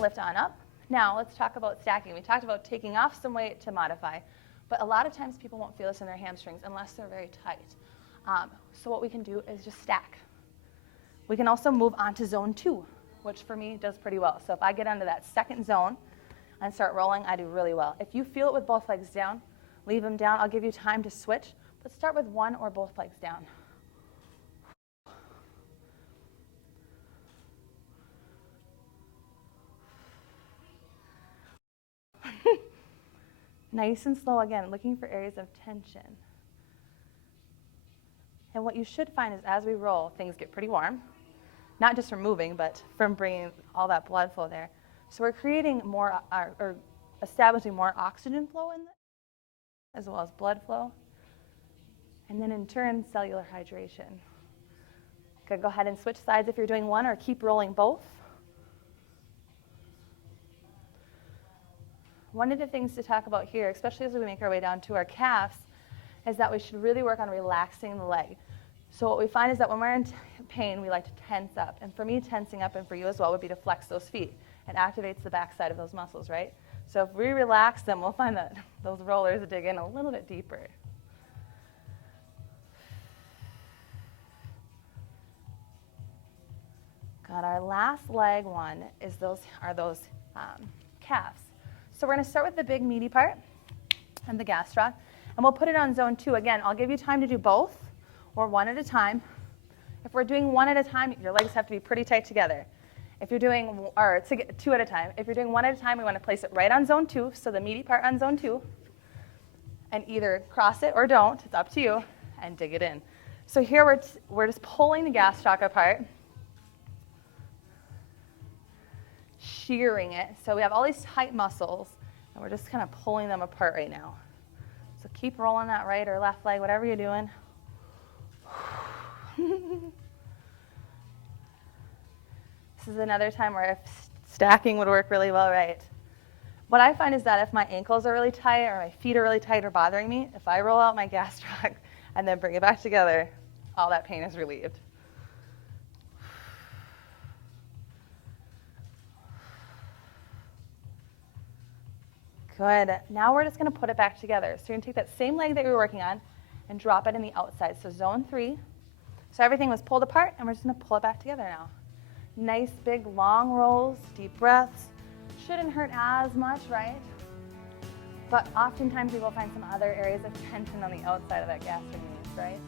to lift on up. Now let's talk about stacking. We talked about taking off some weight to modify, but a lot of times people won't feel this in their hamstrings unless they're very tight. So what we can do is just stack. We can also move on to zone 2, which for me does pretty well. So if I get under that second zone and start rolling, I do really well. If you feel it with both legs down, leave them down. I'll give you time to switch, but start with one or both legs down. Nice and slow again, looking for areas of tension. And what you should find is as we roll, things get pretty warm. Not just from moving, but from bringing all that blood flow there. So we're creating more, or establishing more oxygen flow in as well as blood flow. And then in turn, cellular hydration. Okay, go ahead and switch sides if you're doing one, or keep rolling both. One of the things to talk about here, especially as we make our way down to our calves, is that we should really work on relaxing the leg. So what we find is that when we're in pain, we like to tense up. And for me, tensing up, and for you as well, would be to flex those feet. It activates the backside of those muscles, right? So if we relax them, we'll find that those rollers dig in a little bit deeper. Got our last leg one is those calves. So we're going to start with the big meaty part and the gastroc, and we'll put it on zone 2. Again, I'll give you time to do both or one at a time. If we're doing one at a time, your legs have to be pretty tight together. If you're doing, or two at a time. If you're doing one at a time, we want to place it right on zone 2, so the meaty part on zone 2, and either cross it or don't, it's up to you, and dig it in. So here we're just pulling the gastroc apart, shearing it. So we have all these tight muscles, and we're just kind of pulling them apart right now. So keep rolling that right or left leg, whatever you're doing. This is another time where if stacking would work really well, right? What I find is that if my ankles are really tight or my feet are really tight or bothering me, if I roll out my gastroc and then bring it back together, all that pain is relieved. Good. Now we're just going to put it back together. So you're going to take that same leg that you were working on and drop it in the outside. So zone 3. So everything was pulled apart, and we're just going to pull it back together now. Nice, big, long rolls, deep breaths. Shouldn't hurt as much, right? But oftentimes we will find some other areas of tension on the outside of that gastric knees, right?